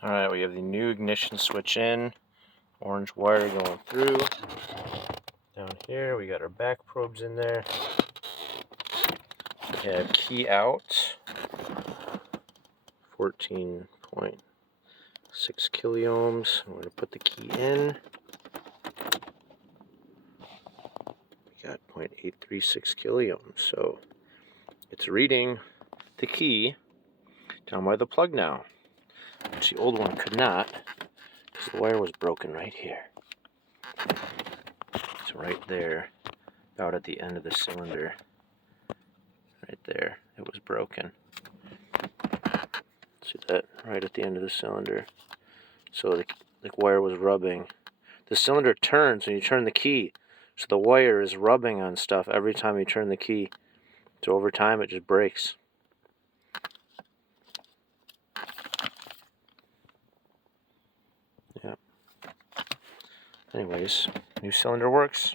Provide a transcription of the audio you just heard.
Alright, we have the new ignition switch in. Orange wire going through. Down here, we got our back probes in there. We have key out. 14.6 kiloohms. We're going to put the key in. We got 0.836 kiloohms. So it's reading the key down by the plug now, which the old one could not because the wire was broken right here. It's right there, about at the end of the cylinder. Right there, it was broken. See that? Right at the end of the cylinder. So the wire was rubbing. The cylinder turns when you turn the key, so the wire is rubbing on stuff every time you turn the key. So over time it just breaks. Yeah. Anyways, new cylinder works.